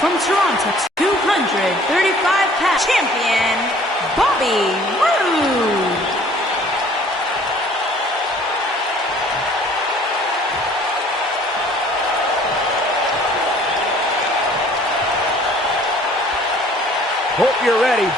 from Toronto, 235-pound champion, Bobby Roode. Hope you're ready.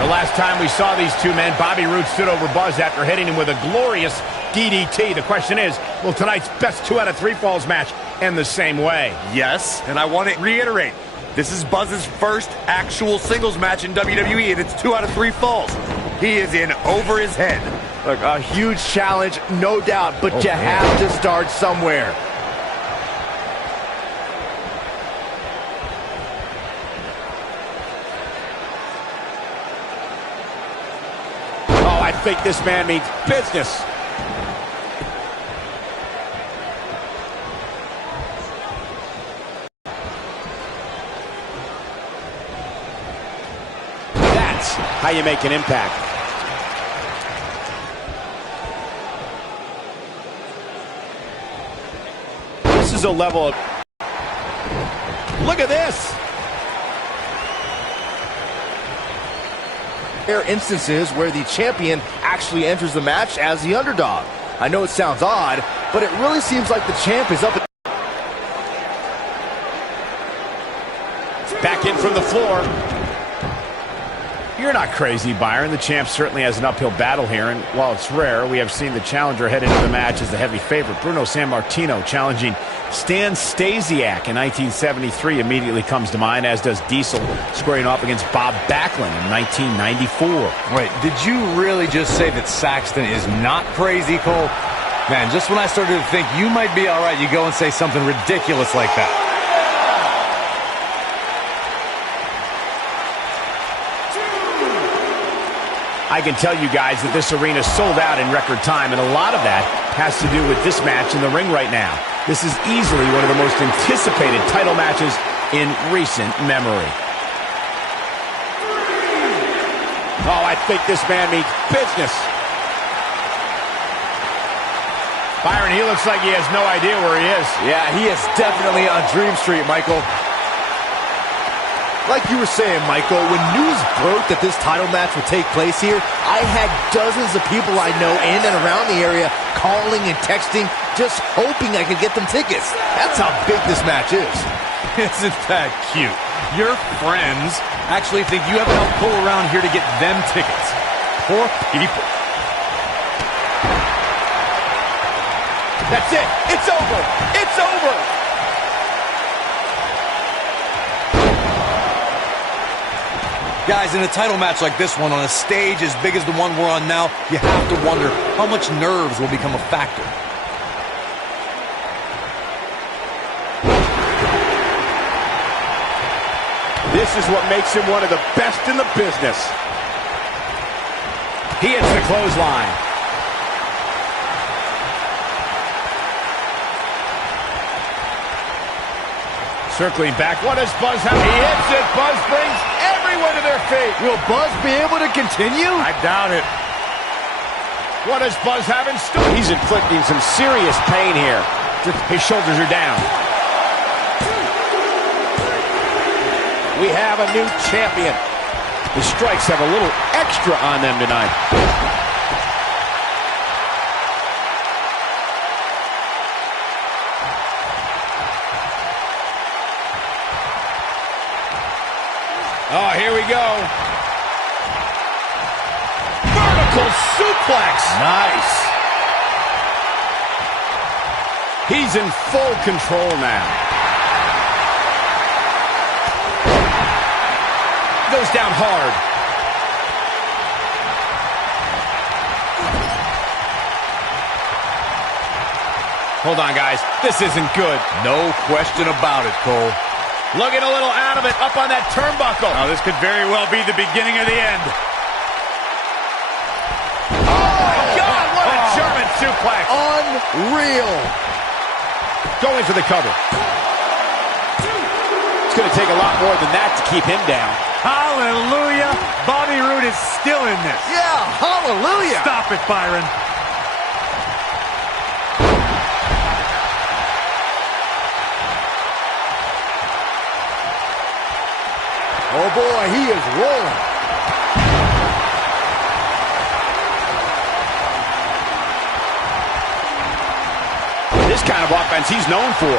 Last time we saw these two men, Bobby Roode stood over Buzz after hitting him with a glorious DDT. The question is, will tonight's best 2 out of 3 falls match end the same way? Yes, and I want to reiterate, this is Buzz's first actual singles match in WWE, and it's 2 out of 3 falls. He is in over his head. Look, a huge challenge, no doubt, but you have to start somewhere. I think this man means business. That's how you make an impact. This is a level of... Look at this! There are instances where the champion actually enters the match as the underdog. I know it sounds odd, but it really seems like the champ is up. Back in from the floor. You're not crazy, Byron. The champ certainly has an uphill battle here, and while it's rare, we have seen the challenger head into the match as the heavy favorite. Bruno Sammartino challenging Stan Stasiak in 1973 immediately comes to mind, as does Diesel squaring off against Bob Backlund in 1994. Wait, did you really just say that Saxton is not crazy, Cole? Man, just when I started to think you might be all right, you go and say something ridiculous like that. I can tell you guys that this arena sold out in record time, and a lot of that has to do with this match in the ring right now. This is easily one of the most anticipated title matches in recent memory. Oh, I think this man means business. Byron, he looks like he has no idea where he is. Yeah, he is definitely on Dream Street, Michael. Like you were saying, Michael, when news broke that this title match would take place here, I had dozens of people I know in and around the area calling and texting, just hoping I could get them tickets. That's how big this match is. Isn't that cute? Your friends actually think you have enough pull around here to get them tickets. Poor people. That's it. It's over. It's over. Guys, in a title match like this one, on a stage as big as the one we're on now, you have to wonder how much nerves will become a factor. This is what makes him one of the best in the business. He hits the clothesline. Circling back, what does Buzz have? He hits it. Buzz brings everyone to their feet. Will Buzz be able to continue? I doubt it. What does Buzz have in store? He's inflicting some serious pain here. His shoulders are down. We have a new champion. The strikes have a little extra on them tonight. Oh, here we go. Vertical suplex. Nice. He's in full control now. Goes down hard. Hold on, guys. This isn't good. No question about it, Cole. Looking a little out of it, up on that turnbuckle. Now, this could very well be the beginning of the end. suplex. Unreal. Going for the cover. It's going to take a lot more than that to keep him down. Hallelujah. Bobby Roode is still in this. Yeah, hallelujah. Stop it, Byron. Oh boy, he is rolling. This kind of offense he's known for.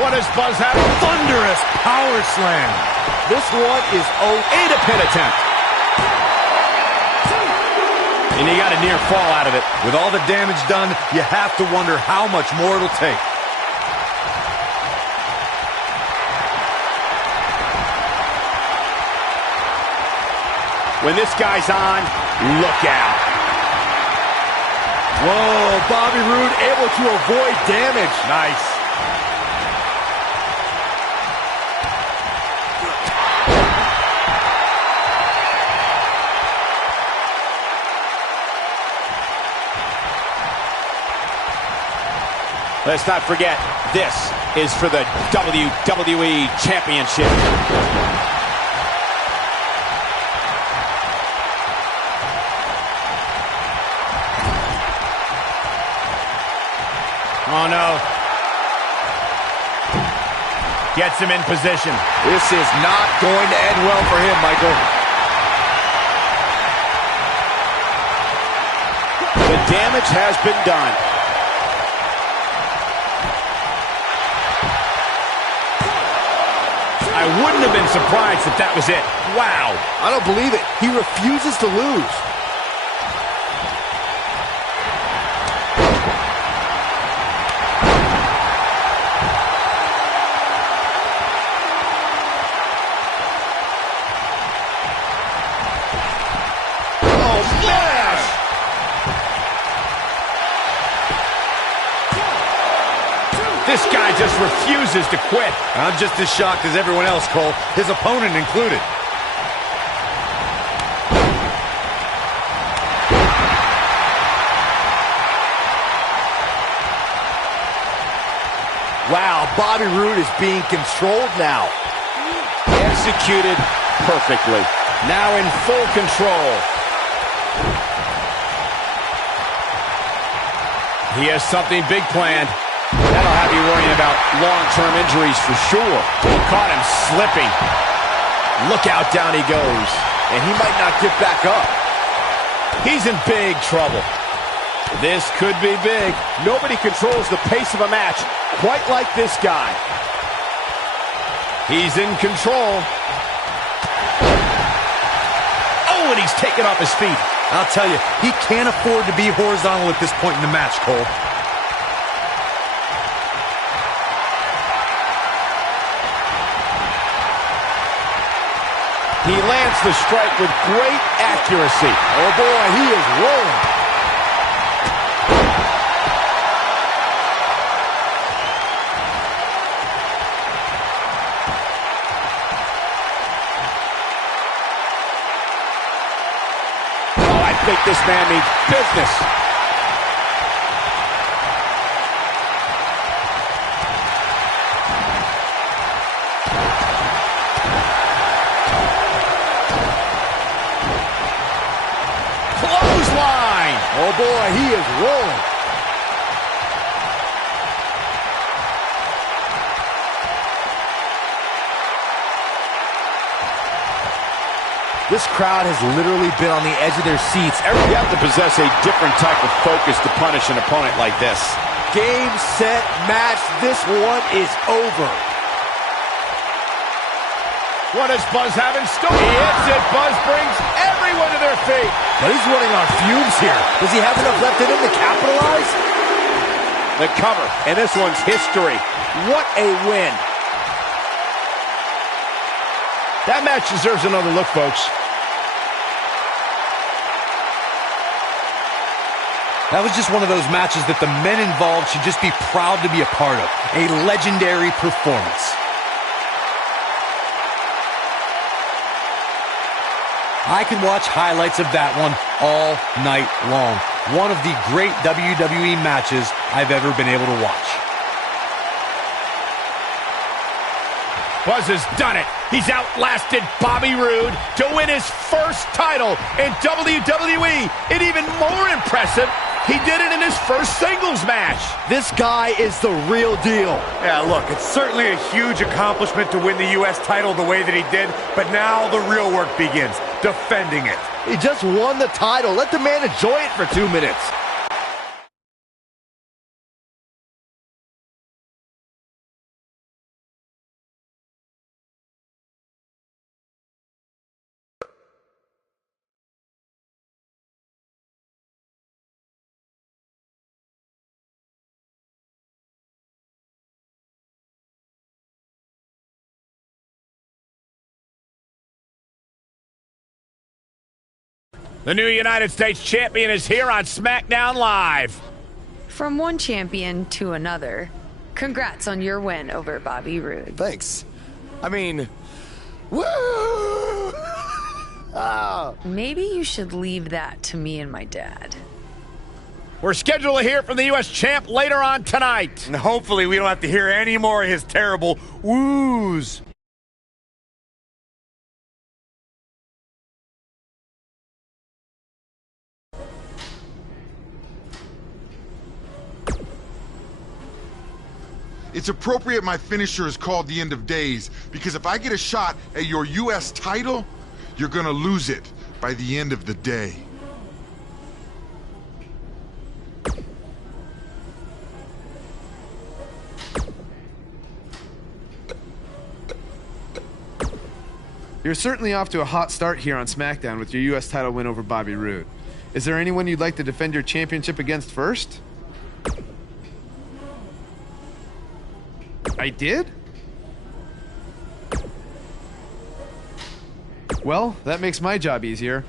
What does Buzz have? Thunderous power slam. This one is A pin attempt. And he got a near fall out of it. With all the damage done, you have to wonder how much more it'll take. When this guy's on, look out. Whoa, Bobby Roode able to avoid damage. Nice. Let's not forget, this is for the WWE Championship. Oh, no. Gets him in position. This is not going to end well for him, Michael. The damage has been done. I wouldn't have been surprised if that was it. Wow. I don't believe it. He refuses to lose. Oh, smash! This guy just refuses to quit. I'm just as shocked as everyone else, Cole, his opponent included. Wow, Bobby Roode is being controlled now. Executed perfectly. Now in full control. He has something big planned. That'll have you worrying about long-term injuries for sure. He caught him slipping. Look out, down he goes. And he might not get back up. He's in big trouble. This could be big. Nobody controls the pace of a match quite like this guy. He's in control. Oh, and he's taken off his feet. I'll tell you, he can't afford to be horizontal at this point in the match, Cole. He lands the strike with great accuracy. Oh boy, he is rolling. Oh, I think this man means business. Oh boy, he is rolling. This crowd has literally been on the edge of their seats. You have to possess a different type of focus to punish an opponent like this. Game, set, match. This one is over. What does Buzz have in store? He hits it. Buzz brings everyone to their feet. But he's running on fumes here. Does he have enough left in him to capitalize? The cover, and this one's history. What a win. That match deserves another look, folks. That was just one of those matches that the men involved should just be proud to be a part of. A legendary performance. I could watch highlights of that one all night long. One of the great WWE matches I've ever been able to watch. Buzz has done it. He's outlasted Bobby Roode to win his first title in WWE. And even more impressive, he did it in his first singles match. This guy is the real deal. Yeah, look, it's certainly a huge accomplishment to win the U.S. title the way that he did, but now the real work begins, defending it. He just won the title. Let the man enjoy it for 2 minutes. The new United States champion is here on SmackDown Live. From one champion to another, congrats on your win over Bobby Roode. Thanks. I mean, woo! Maybe you should leave that to me and my dad. We're scheduled to hear from the U.S. champ later on tonight. And hopefully we don't have to hear any more of his terrible woos. It's appropriate my finisher is called the End of Days, because if I get a shot at your U.S. title, you're gonna lose it by the end of the day. You're certainly off to a hot start here on SmackDown with your U.S. title win over Bobby Roode. Is there anyone you'd like to defend your championship against first? I did? Well, that makes my job easier.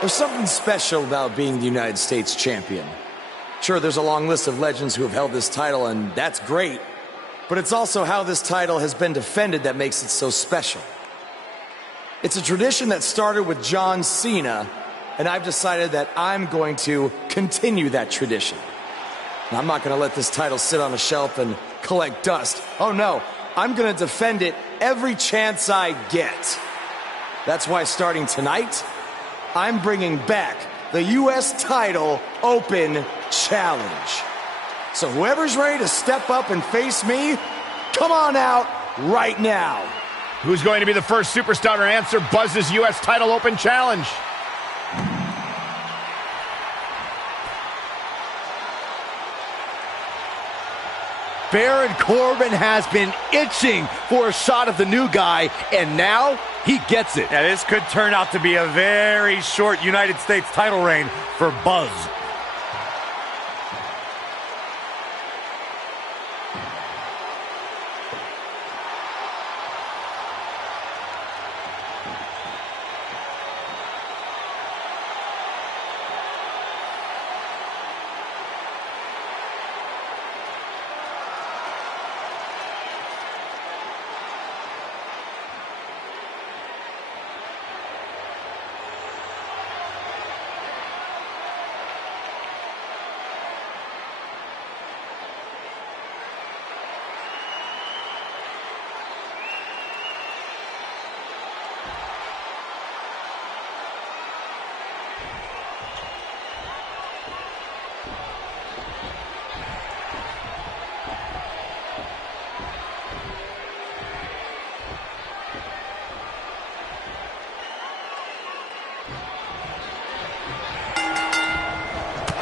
There's something special about being the United States champion. Sure, there's a long list of legends who have held this title, and that's great. But it's also how this title has been defended that makes it so special. It's a tradition that started with John Cena, and I've decided that I'm going to continue that tradition. And I'm not going to let this title sit on a shelf and collect dust. Oh no, I'm going to defend it every chance I get. That's why starting tonight, I'm bringing back the U.S. Title Open Challenge. So whoever's ready to step up and face me, come on out right now. Who's going to be the first superstar to answer Buzz's U.S. Title Open Challenge? Baron Corbin has been itching for a shot of the new guy, and now he gets it. Yeah, this could turn out to be a very short United States title reign for Buzz.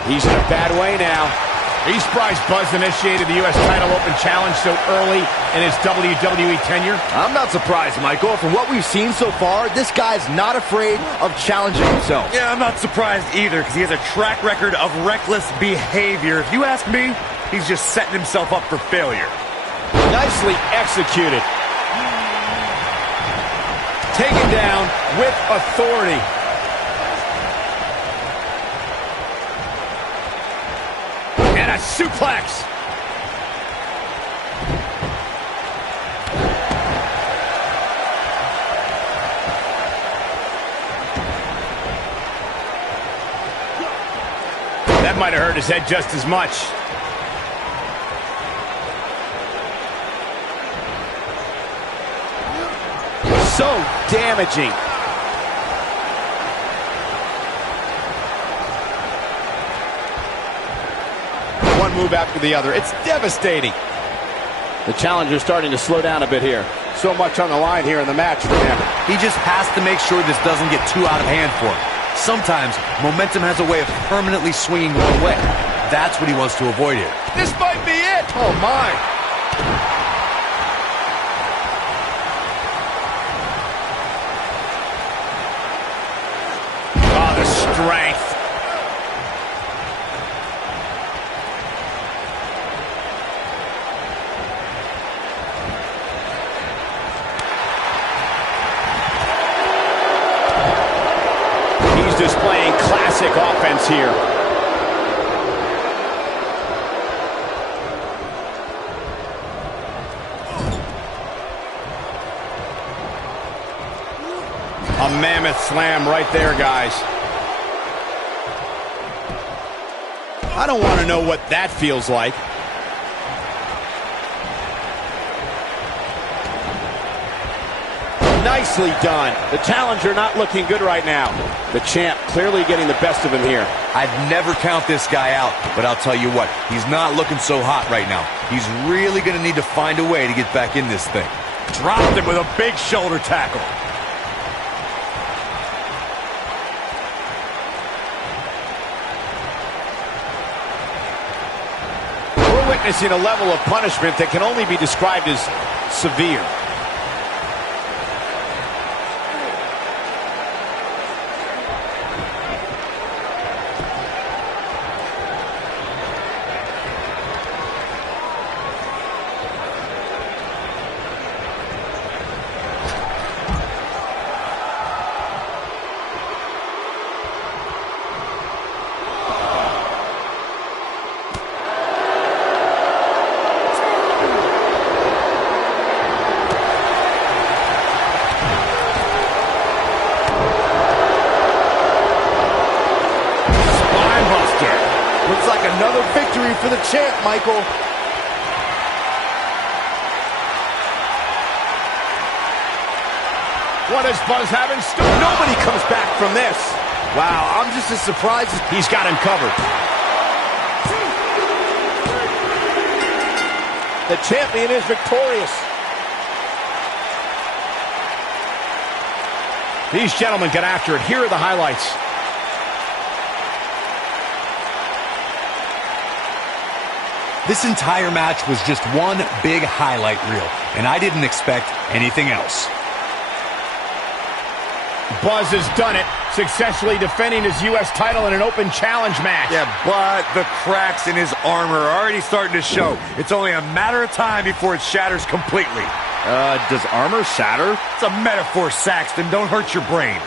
He's in a bad way now. Are you surprised Buzz initiated the U.S. Title Open Challenge so early in his WWE tenure? I'm not surprised, Michael. From what we've seen so far, this guy's not afraid of challenging himself. Yeah, I'm not surprised either, because he has a track record of reckless behavior. If you ask me, he's just setting himself up for failure. Nicely executed. Taken down with authority. And a suplex. That might have hurt his head just as much. So damaging. One move after the other. It's devastating. The challenger's starting to slow down a bit here. So much on the line here in the match for him. He just has to make sure this doesn't get too out of hand for him. Sometimes momentum has a way of permanently swinging one way. That's what he wants to avoid here. This might be it. Oh, my. Oh, the strength. Displaying classic offense here. A mammoth slam right there, guys. I don't want to know what that feels like. Nicely done. The challenger not looking good right now. The champ clearly getting the best of him here. I'd never count this guy out, but I'll tell you what, he's not looking so hot right now. He's really going to need to find a way to get back in this thing. Dropped him with a big shoulder tackle. We're witnessing a level of punishment that can only be described as severe. Looks like another victory for the champ, Michael. What is Buzz having started? Nobody comes back from this. Wow, I'm just as surprised as... He's got him covered. The champion is victorious. These gentlemen get after it. Here are the highlights. This entire match was just one big highlight reel, and I didn't expect anything else. Buzz has done it, successfully defending his U.S. title in an open challenge match. Yeah, but the cracks in his armor are already starting to show. It's only a matter of time before it shatters completely. Does armor shatter? It's a metaphor, Saxton. Don't hurt your brain.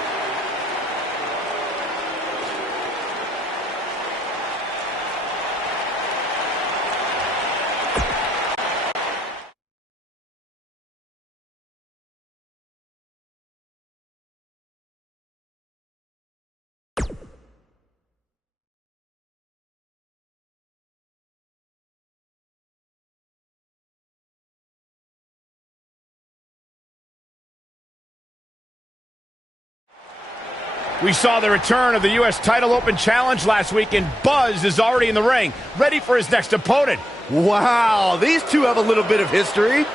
We saw the return of the U.S. title open challenge last week, and Buzz is already in the ring, ready for his next opponent. Wow, these two have a little bit of history.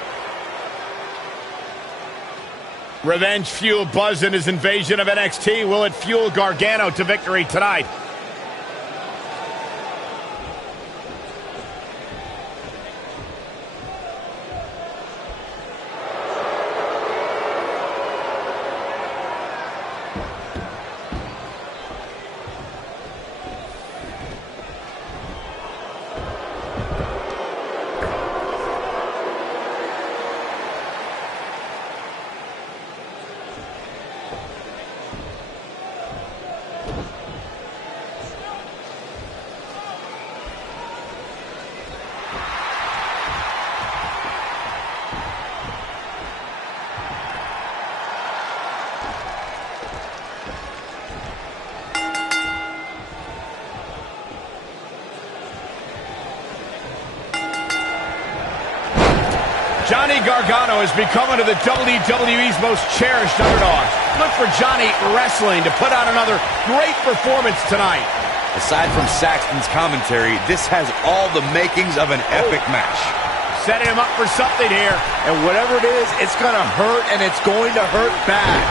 Revenge fueled Buzz in his invasion of NXT. Will it fuel Gargano to victory tonight? Johnny Gargano has become one of the WWE's most cherished underdogs. Look for Johnny Wrestling to put on another great performance tonight. Aside from Saxton's commentary, this has all the makings of an epic match. Setting him up for something here. And whatever it is, it's going to hurt, and it's going to hurt bad.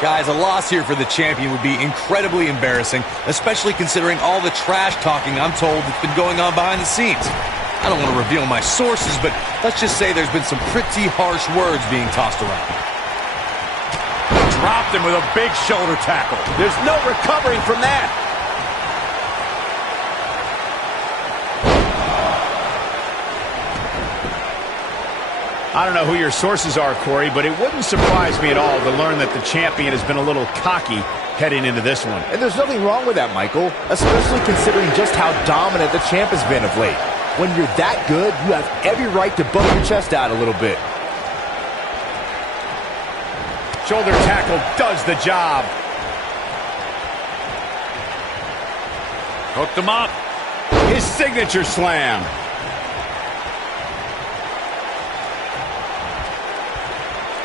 Guys, a loss here for the champion would be incredibly embarrassing, especially considering all the trash talking I'm told that's been going on behind the scenes. I don't want to reveal my sources, but let's just say there's been some pretty harsh words being tossed around. Dropped him with a big shoulder tackle. There's no recovering from that. I don't know who your sources are, Corey, but it wouldn't surprise me at all to learn that the champion has been a little cocky heading into this one. And there's nothing wrong with that, Michael, especially considering just how dominant the champ has been of late. When you're that good, you have every right to bump your chest out a little bit. Shoulder tackle does the job. Hooked him up. His signature slam.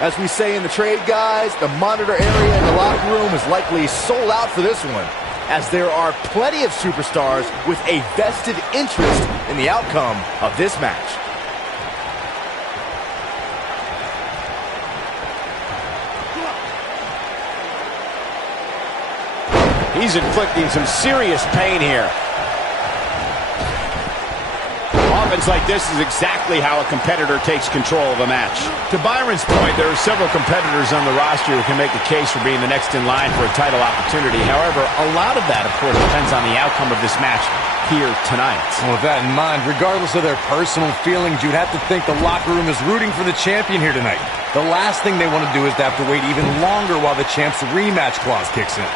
As we say in the trade, guys, the monitor area in the locker room is likely sold out for this one, as there are plenty of superstars with a vested interest in the outcome of this match. He's inflicting some serious pain here. Offense like this is exactly how a competitor takes control of a match. To Byron's point, there are several competitors on the roster who can make a case for being the next in line for a title opportunity. However, a lot of that, of course, depends on the outcome of this match here tonight. Well, with that in mind, regardless of their personal feelings, you'd have to think the locker room is rooting for the champion here tonight. The last thing they want to do is to have to wait even longer while the champ's rematch clause kicks in.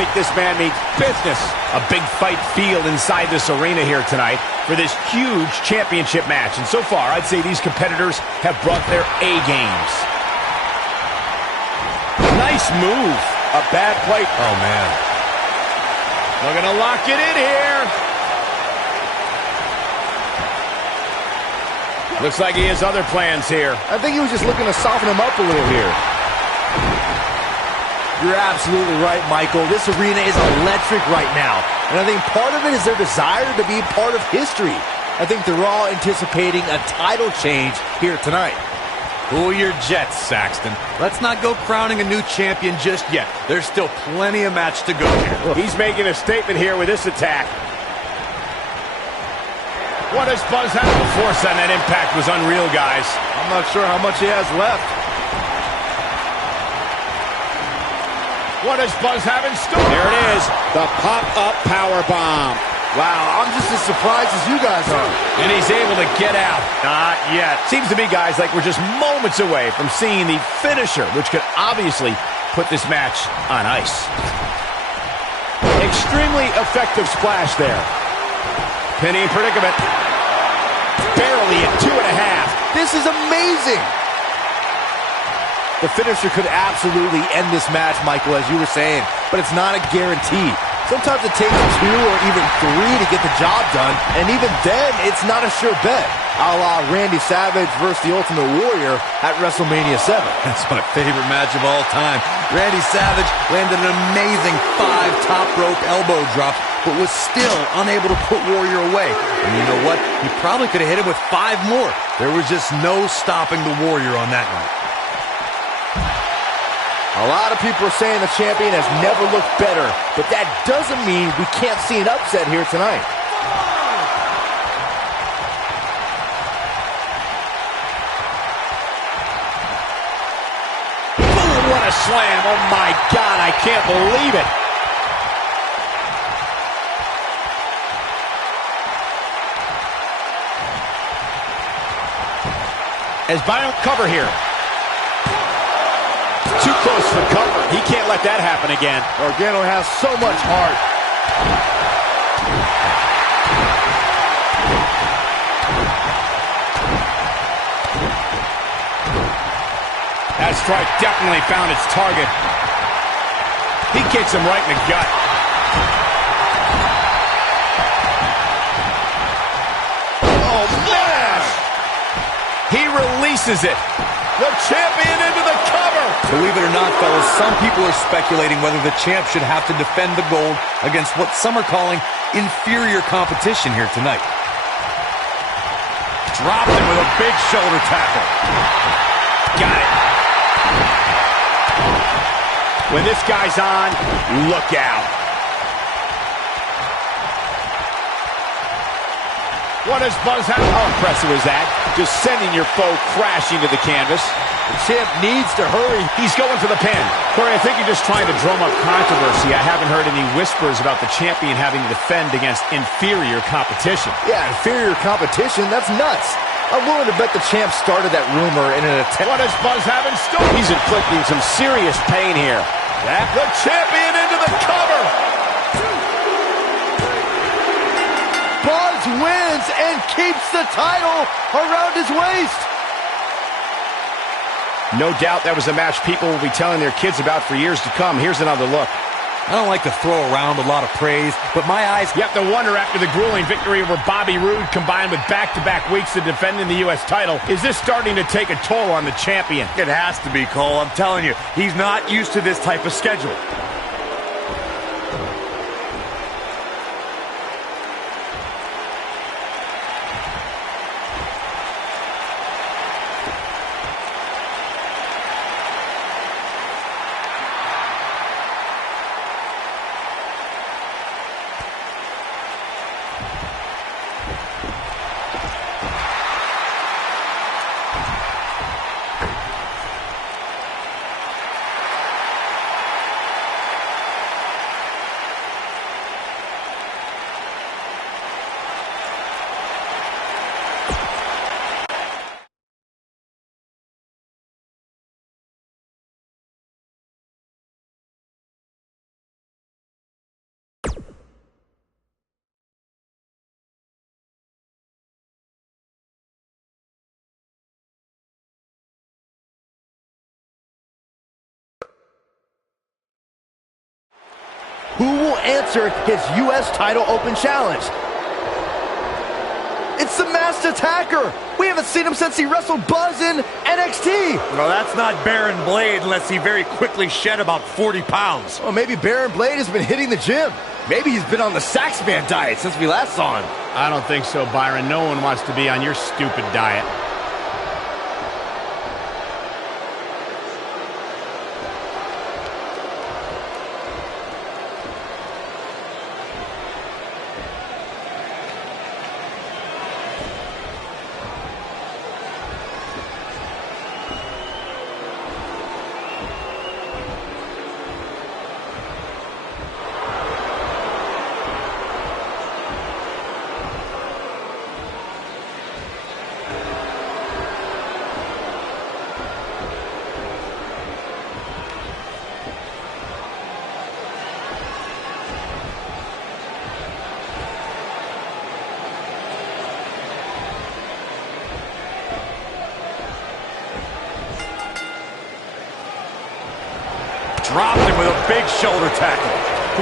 think this man means business. A big fight field inside this arena here tonight for this huge championship match. And so far, I'd say these competitors have brought their A games. Nice move. A bad play. Oh, man. They're going to lock it in here. Looks like he has other plans here. I think he was just looking to soften him up a little here. You're absolutely right, Michael. This arena is electric right now. And I think part of it is their desire to be part of history. I think they're all anticipating a title change here tonight. Cool your jets, Saxton. Let's not go crowning a new champion just yet. There's still plenty of match to go here. He's making a statement here with this attack. What does Buzz have? The force on that impact was unreal, guys. I'm not sure how much he has left. What does Buzz have in store? There it is, the pop-up power bomb. Wow, I'm just as surprised as you guys are. And he's able to get out. Not yet. Seems to me, guys, like we're just moments away from seeing the finisher, which could obviously put this match on ice. Extremely effective splash there. Penny in predicament. Barely at 2.5. This is amazing. The finisher could absolutely end this match, Michael, as you were saying, but it's not a guarantee. Sometimes it takes 2 or even 3 to get the job done, and even then, it's not a sure bet. A la Randy Savage versus the Ultimate Warrior at WrestleMania 7. That's my favorite match of all time. Randy Savage landed an amazing 5 top rope elbow drops, but was still unable to put Warrior away. And you know what? He probably could have hit him with 5 more. There was just no stopping the Warrior on that night. A lot of people are saying the champion has never looked better, but that doesn't mean we can't see an upset here tonight. Boom, what a slam. Oh, my God, I can't believe it. As Byron cover here. Too close for cover. He can't let that happen again. Gargano has so much heart. That strike definitely found its target. He kicks him right in the gut. Oh, man! He releases it. The champion into the cover. Believe it or not, fellas, some people are speculating whether the champ should have to defend the gold against what some are calling inferior competition here tonight. Dropped him with a big shoulder tackle. Got it. When this guy's on, look out. What does Buzz have? How impressive is that? Just sending your foe crashing to the canvas. The champ needs to hurry. He's going for the pin. Corey, I think you're just trying to drum up controversy. I haven't heard any whispers about the champion having to defend against inferior competition. Yeah, inferior competition? That's nuts. I'm willing to bet the champ started that rumor in an attempt. What does Buzz have in store? He's inflicting some serious pain here. The champion into the cover. Buzz wins and keeps the title around his waist. No doubt that was a match people will be telling their kids about for years to come. Here's another look. I don't like to throw around a lot of praise, but my eyes... You have to wonder, after the grueling victory over Bobby Roode combined with back-to-back weeks of defending the U.S. title, is this starting to take a toll on the champion? It has to be, Cole. I'm telling you, he's not used to this type of schedule. who will answer his U.S. title open challenge? It's the Masked Attacker. We haven't seen him since he wrestled Buzz in NXT. Well, that's not Baron Blade unless he very quickly shed about 40 pounds. Well, maybe Baron Blade has been hitting the gym. Maybe he's been on the Saxman diet since we last saw him. I don't think so, Byron. No one wants to be on your stupid diet. Dropped him with a big shoulder tackle.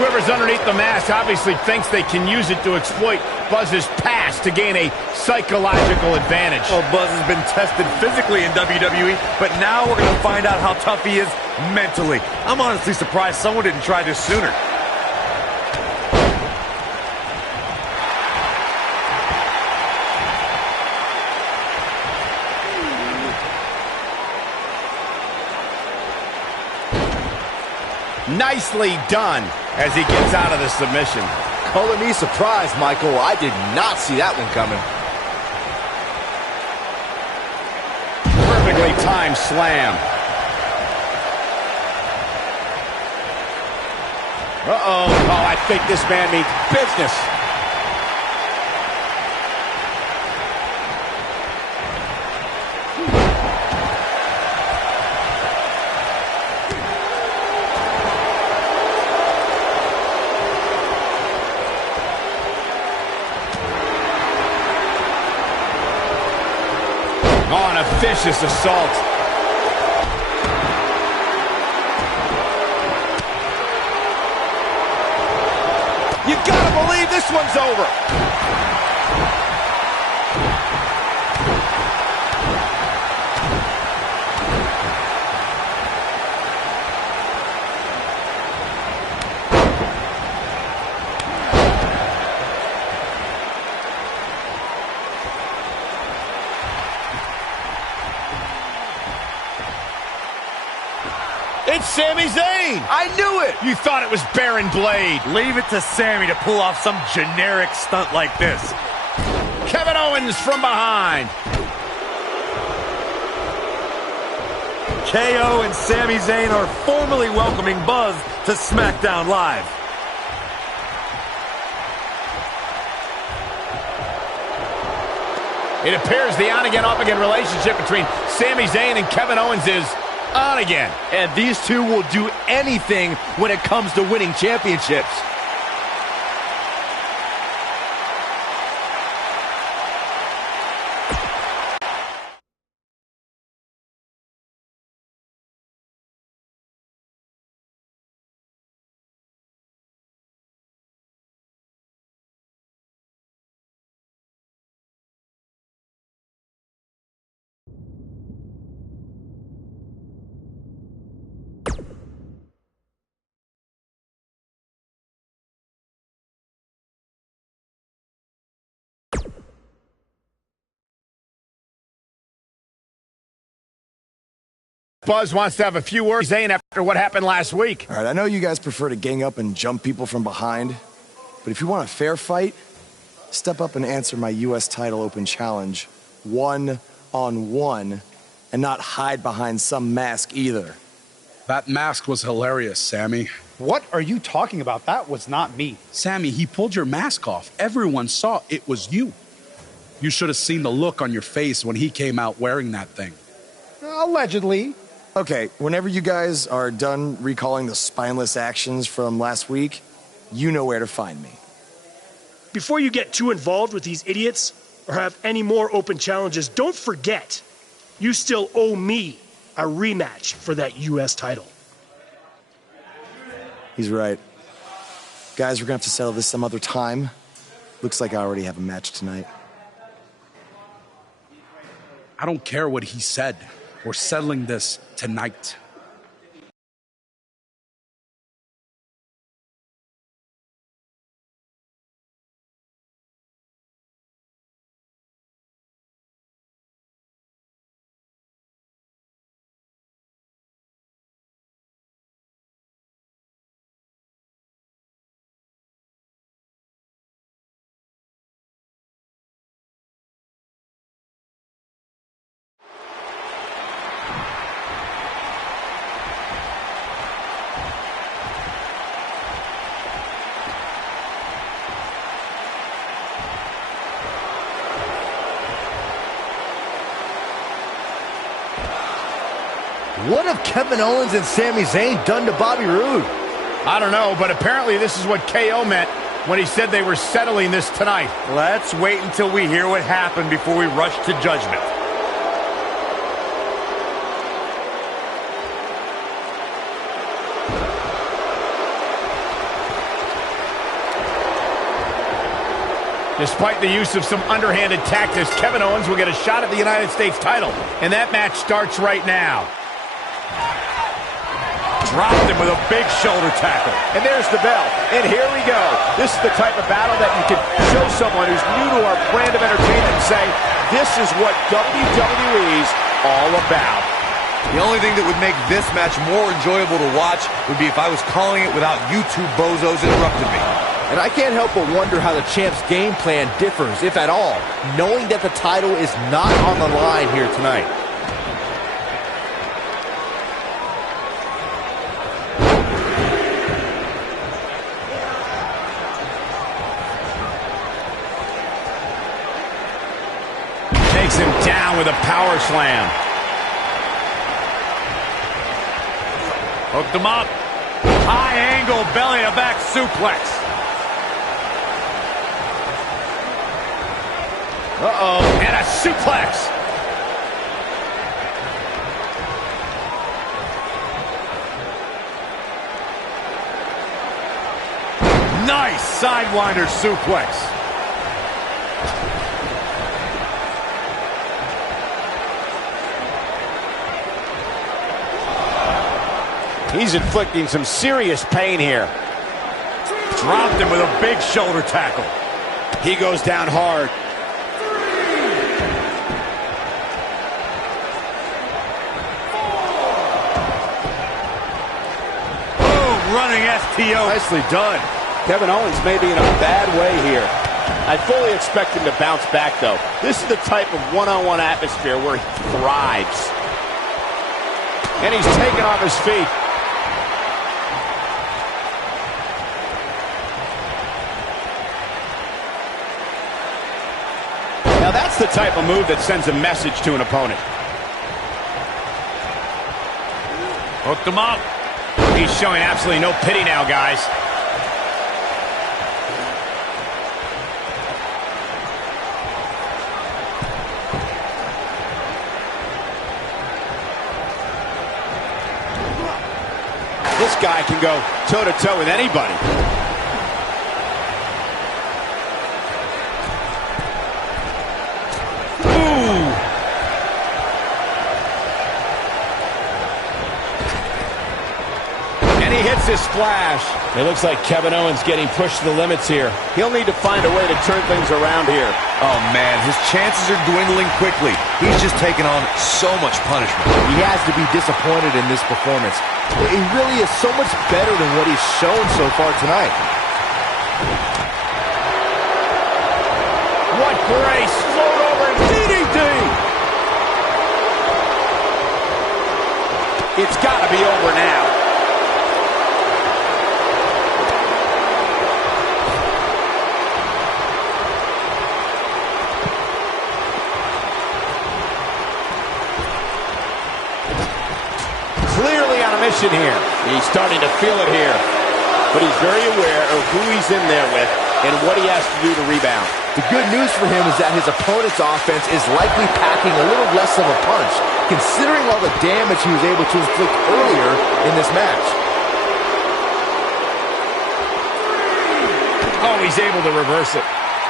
Whoever's underneath the mask obviously thinks they can use it to exploit Buzz's past to gain a psychological advantage. Well, Buzz has been tested physically in WWE, but now we're going to find out how tough he is mentally. I'm honestly surprised someone didn't try this sooner. Nicely done as he gets out of the submission. Color me surprised, Michael. I did not see that one coming. Perfectly timed slam. Uh-oh. Oh, I think this man means business. On a vicious assault. You gotta believe this one's over. It's Sami Zayn! I knew it! You thought it was Baron Blade. Leave it to Sammy to pull off some generic stunt like this. Kevin Owens from behind. KO and Sami Zayn are formally welcoming Buzz to SmackDown Live. It appears the on-again, off-again relationship between Sami Zayn and Kevin Owens is on again. And these two will do anything when it comes to winning championships. Buzz wants to have a few words, Zayn, after what happened last week. All right, I know you guys prefer to gang up and jump people from behind, but if you want a fair fight, step up and answer my U.S. title open challenge one-on-one and not hide behind some mask either. That mask was hilarious, Sammy. What are you talking about? That was not me. Sammy, he pulled your mask off. Everyone saw it was you. You should have seen the look on your face when he came out wearing that thing. Allegedly. Okay, whenever you guys are done recalling the spineless actions from last week, you know where to find me. Before you get too involved with these idiots or have any more open challenges, don't forget, you still owe me a rematch for that U.S. title. He's right. Guys, we're gonna have to settle this some other time. Looks like I already have a match tonight. I don't care what he said. We're settling this tonight. What have Kevin Owens and Sami Zayn done to Bobby Roode? I don't know, but apparently this is what KO meant when he said they were settling this tonight. Let's wait until we hear what happened before we rush to judgment. Despite the use of some underhanded tactics, Kevin Owens will get a shot at the United States title, and that match starts right now. Dropped him with a big shoulder tackle. And there's the bell. And here we go. This is the type of battle that you can show someone who's new to our brand of entertainment and say, this is what WWE's all about. The only thing that would make this match more enjoyable to watch would be if I was calling it without you two bozos interrupting me. And I can't help but wonder how the champ's game plan differs, if at all, knowing that the title is not on the line here tonight. Takes him down with a power slam. Hooked him up. High angle belly to back suplex. Uh-oh, and a suplex. Nice sidewinder suplex. He's inflicting some serious pain here. Dropped him with a big shoulder tackle. He goes down hard. Running STO. Nicely done. Kevin Owens may be in a bad way here. I fully expect him to bounce back, though. This is the type of one-on-one atmosphere where he thrives. And he's taken off his feet. Now that's the type of move that sends a message to an opponent. Hooked him up. He's showing absolutely no pity now, guys. This guy can go toe-to-toe with anybody. His splash. It looks like Kevin Owens getting pushed to the limits here. He'll need to find a way to turn things around here. Oh, man, his chances are dwindling quickly. He's just taken on so much punishment. He has to be disappointed in this performance. He really is so much better than what he's shown so far tonight. What grace! Float over and DDT! It's got to be over now. Clearly on a mission here. He's starting to feel it here. But he's very aware of who he's in there with and what he has to do to rebound. The good news for him is that his opponent's offense is likely packing a little less of a punch, considering all the damage he was able to inflict earlier in this match. Oh, he's able to reverse it.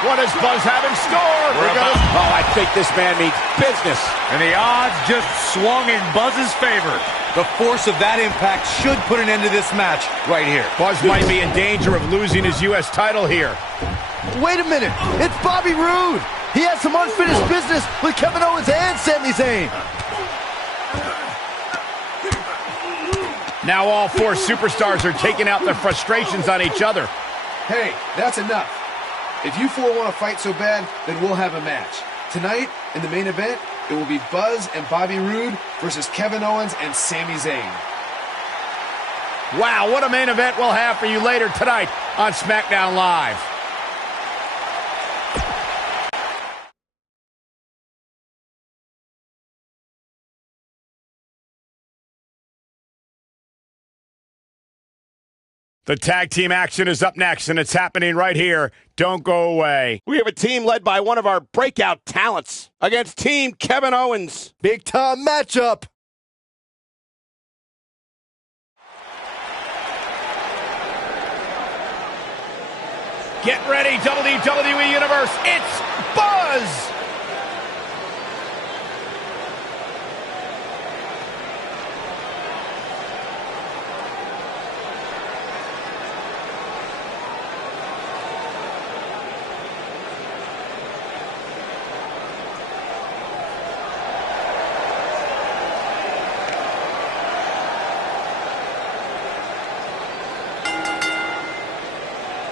What does Buzz have in store? Oh, I think this man means business. And the odds just swung in Buzz's favor. The force of that impact should put an end to this match right here. Buzz might be in danger of losing his U.S. title here. Wait a minute. It's Bobby Roode. He has some unfinished business with Kevin Owens and Sami Zayn. Now all four superstars are taking out their frustrations on each other. Hey, that's enough. If you four want to fight so bad, then we'll have a match. Tonight, in the main event, it will be Buzz and Bobby Roode versus Kevin Owens and Sami Zayn. Wow, what a main event we'll have for you later tonight on SmackDown Live. The tag team action is up next, and it's happening right here. Don't go away. We have a team led by one of our breakout talents against Team Kevin Owens. Big time matchup. Get ready, WWE Universe. It's Buzz.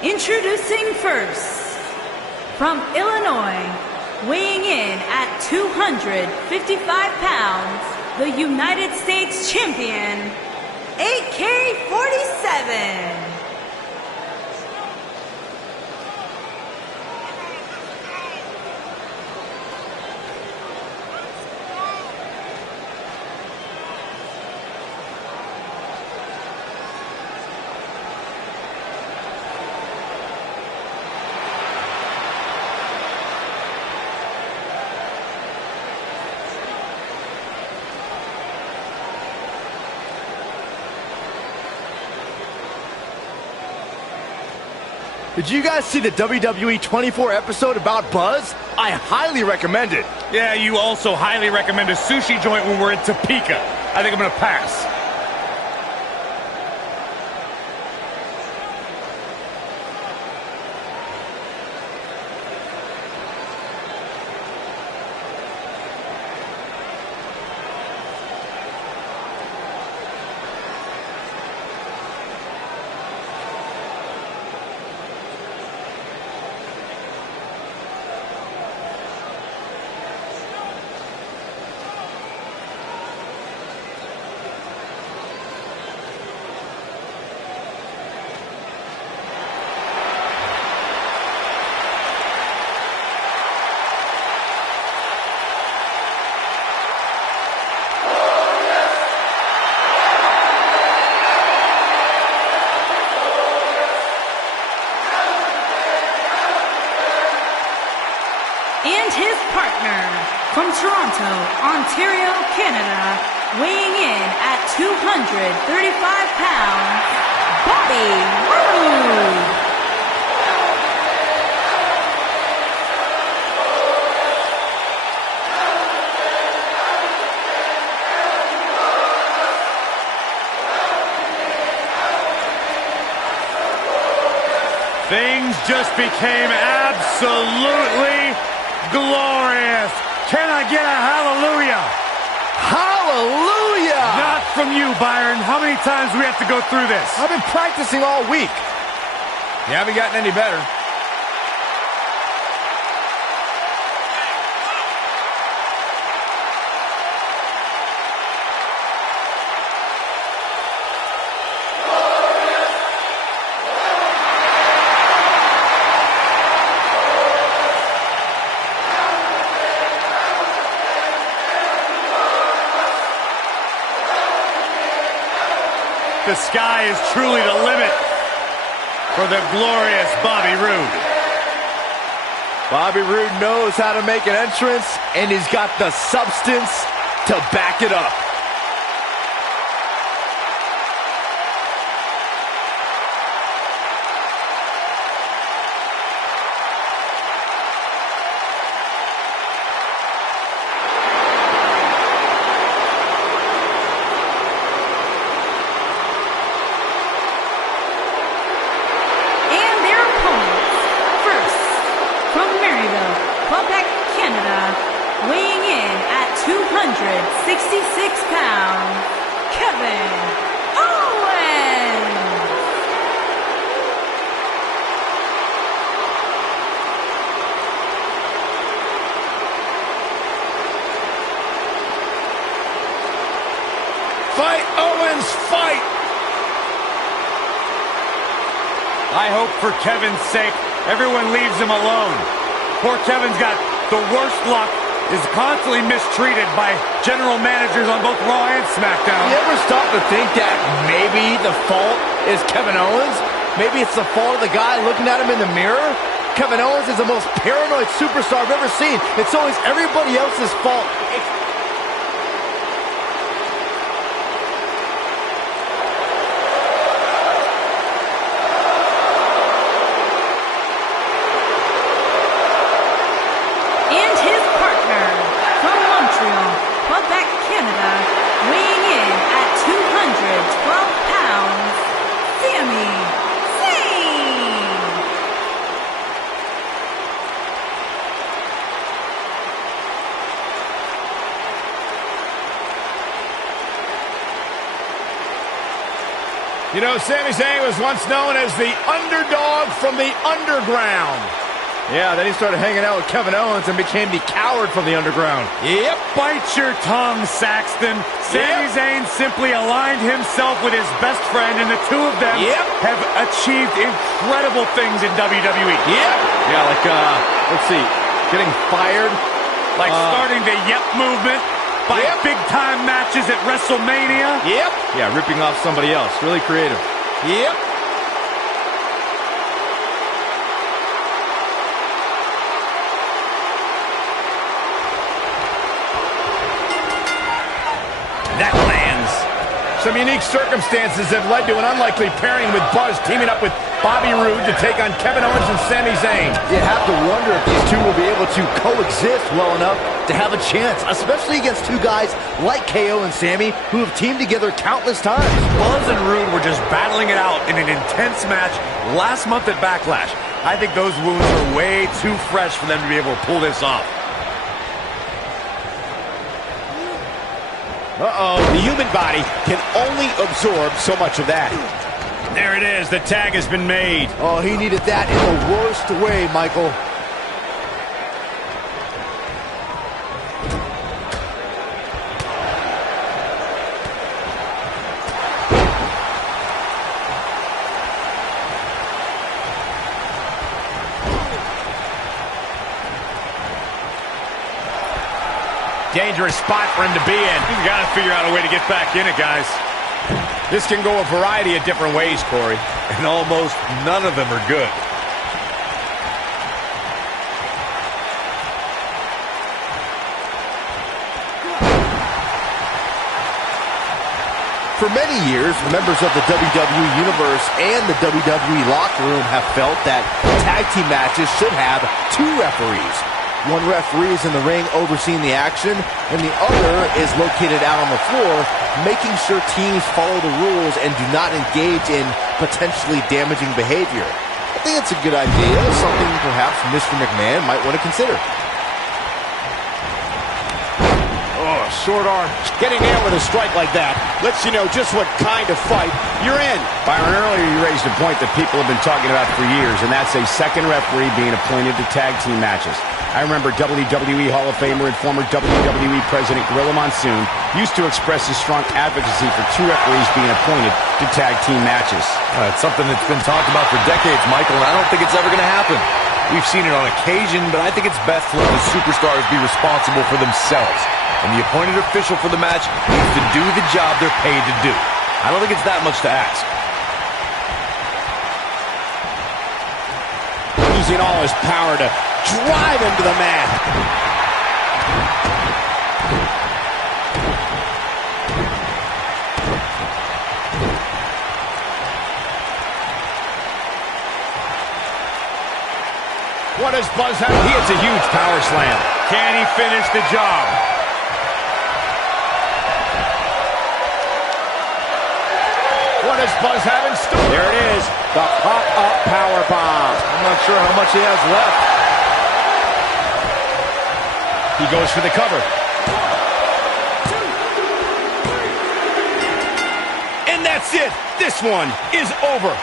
Introducing first, from Illinois, weighing in at 255 pounds, the United States Champion, AK-47. Did you guys see the WWE 24 episode about Buzz? I highly recommend it. Yeah, you also highly recommend a sushi joint when we're in Topeka. I think I'm going to pass. And his partner, from Toronto, Ontario, Canada, weighing in at 235 pounds, Bobby Roode. Things just became absolutely glorious. Can I get a hallelujah? Hallelujah! Not from you, Byron. How many times do we have to go through this? I've been practicing all week. You haven't gotten any better. The sky is truly the limit for the glorious Bobby Roode. Bobby Roode knows how to make an entrance, and he's got the substance to back it up. Kevin Owens. Fight, Owens, fight! I hope for Kevin's sake, everyone leaves him alone. Poor Kevin's got the worst luck, is constantly mistreated by general managers on both Raw and SmackDown. You ever stop to think that maybe the fault is Kevin Owens? Maybe it's the fault of the guy looking at him in the mirror? Kevin Owens is the most paranoid superstar I've ever seen. It's always everybody else's fault. And his partner from Montreal, Quebec, Canada, weighing in at 212 pounds, Sami Zayn. You know, Sami Zayn was once known as the underdog from the underground. Yeah, then he started hanging out with Kevin Owens and became the coward from the underground. Yep, bite your tongue, Saxton. Sami Zayn simply aligned himself with his best friend, and the two of them have achieved incredible things in WWE. Yeah, like, let's see, getting fired. Like starting the Yep movement by big-time matches at WrestleMania. Yeah, ripping off somebody else. Really creative. That lands. Some unique circumstances have led to an unlikely pairing with Buzz teaming up with Bobby Roode to take on Kevin Owens and Sami Zayn. You have to wonder if these two will be able to coexist well enough to have a chance, especially against two guys like KO and Sami who have teamed together countless times. Buzz and Roode were just battling it out in an intense match last month at Backlash. I think those wounds are way too fresh for them to be able to pull this off. The human body can only absorb so much of that. There it is. The tag has been made. Oh, he needed that in the worst way, Michael. Dangerous spot for him to be in. He's got to figure out a way to get back in it, guys. This can go a variety of different ways, Corey. And almost none of them are good. For many years, members of the WWE Universe and the WWE locker room have felt that tag team matches should have two referees. One referee is in the ring overseeing the action, and the other is located out on the floor, making sure teams follow the rules and do not engage in potentially damaging behavior. I think it's a good idea, something perhaps Mr. McMahon might want to consider. Oh, short arm. Getting there with a strike like that lets you know just what kind of fight you're in. Byron, earlier you raised a point that people have been talking about for years, and that's a second referee being appointed to tag team matches. I remember WWE Hall of Famer and former WWE President Gorilla Monsoon used to express his strong advocacy for two referees being appointed to tag team matches. It's something that's been talked about for decades, Michael, and I don't think it's ever going to happen. We've seen it on occasion, but I think it's best to let the superstars be responsible for themselves. And the appointed official for the match needs to do the job they're paid to do. I don't think it's that much to ask. Using all his power to drive him to the mat. What does Buzz have? He hits a huge power slam. Can he finish the job? What does Buzz have in store? There it is, the pop-up power bomb. I'm not sure how much he has left. He goes for the cover. And that's it. This one is over.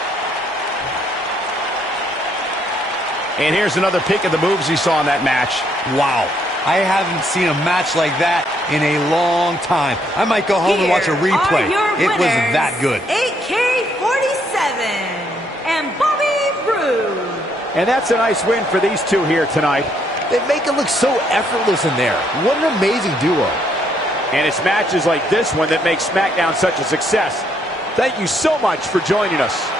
And here's another peek at the moves he saw in that match. Wow. I haven't seen a match like that in a long time. I might go home and watch a replay. It was that good. 8K47 and Bobby Roode. And that's a nice win for these two here tonight. They make it look so effortless in there. What an amazing duo. And it's matches like this one that make SmackDown such a success. Thank you so much for joining us.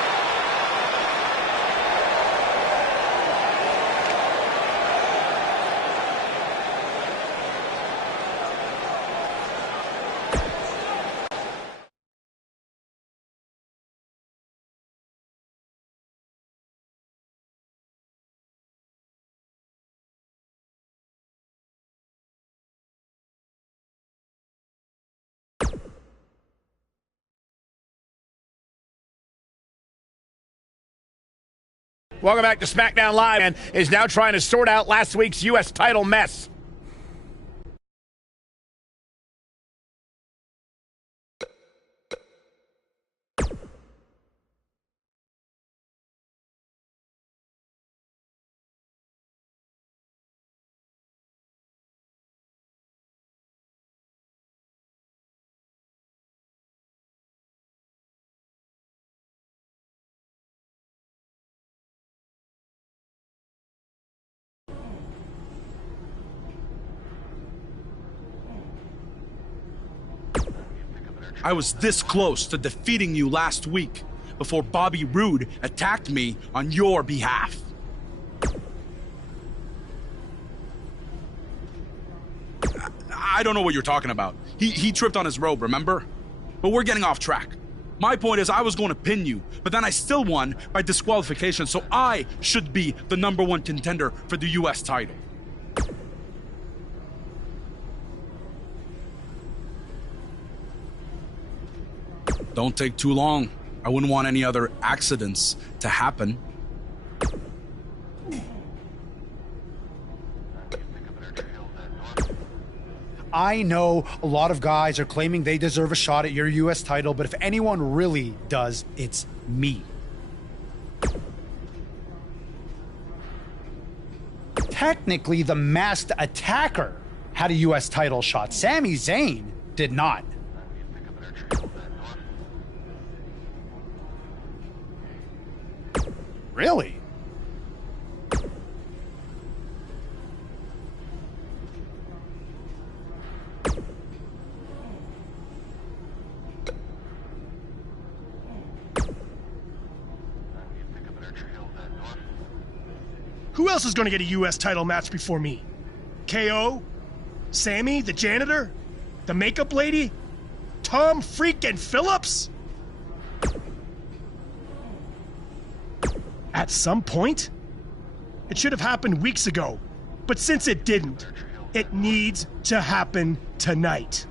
Welcome back to SmackDown Live, and is now trying to sort out last week's U.S. title mess. I was this close to defeating you last week before Bobby Roode attacked me on your behalf. I don't know what you're talking about. He tripped on his robe, remember? But we're getting off track. My point is I was going to pin you, but then I still won by disqualification, so I should be the #1 contender for the U.S. title. Don't take too long. I wouldn't want any other accidents to happen. I know a lot of guys are claiming they deserve a shot at your U.S. title, but if anyone really does, it's me. Technically, the Masked Attacker had a U.S. title shot. Sami Zayn did not. Really? Who else is going to get a U.S. title match before me? KO? Sammy, the janitor? The makeup lady? Tom freaking Phillips? At some point? It should have happened weeks ago. But since it didn't, it needs to happen tonight.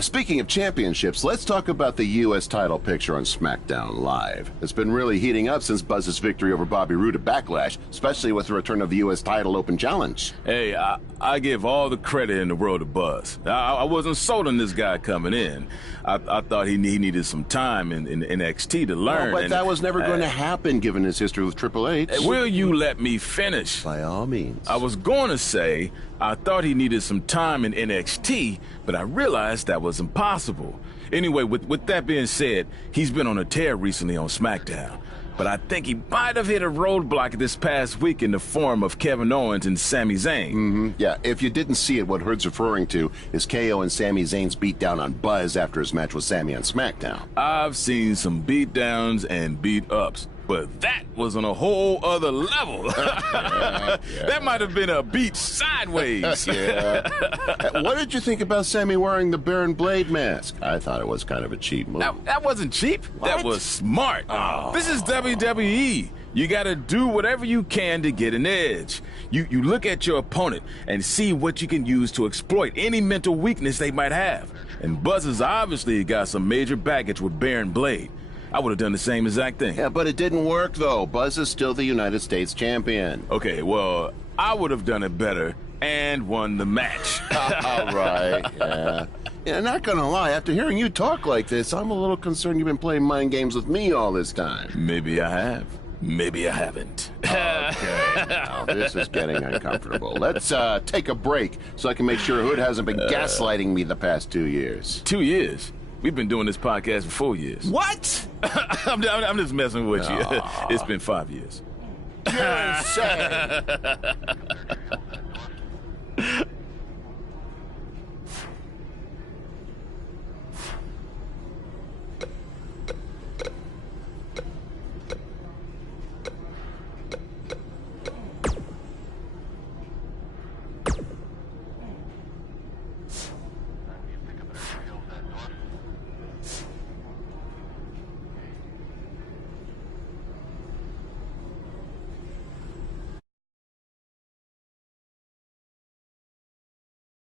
Speaking of championships, let's talk about the U.S. title picture on SmackDown Live. It's been really heating up since Buzz's victory over Bobby Roode at Backlash, especially with the return of the U.S. title open challenge. Hey, I give all the credit in the world to Buzz. I wasn't sold on this guy coming in. I thought he needed some time in NXT to learn. But that was never going to happen given his history with Triple H. Will you let me finish? By all means. I was going to say I thought he needed some time in NXT, but I realized that was impossible. Anyway, with that being said, he's been on a tear recently on SmackDown. But I think he might have hit a roadblock this past week in the form of Kevin Owens and Sami Zayn. Mm-hmm. Yeah, if you didn't see it, what Hood's referring to is KO and Sami Zayn's beatdown on Buzz after his match with Sami on SmackDown. I've seen some beatdowns and beat-ups, but that was on a whole other level. That might have been a beat sideways. What did you think about Sami wearing the Baron Blade mask? I thought it was kind of a cheap move. That wasn't cheap. What? That was smart. This is WWE. You gotta do whatever you can to get an edge. You look at your opponent and see what you can use to exploit any mental weakness they might have. And Buzz has obviously got some major baggage with Baron Blade. I would have done the same exact thing. Yeah, but it didn't work, though. Buzz is still the United States champion. Okay, well, I would have done it better and won the match. All right, yeah. Yeah, not gonna lie, after hearing you talk like this, I'm a little concerned you've been playing mind games with me all this time. Maybe I have. Maybe I haven't. Okay, now this is getting uncomfortable. Let's take a break so I can make sure Hood hasn't been gaslighting me the past 2 years. 2 years? We've been doing this podcast for 4 years. What? I'm just messing with you. It's been 5 years. You're insane.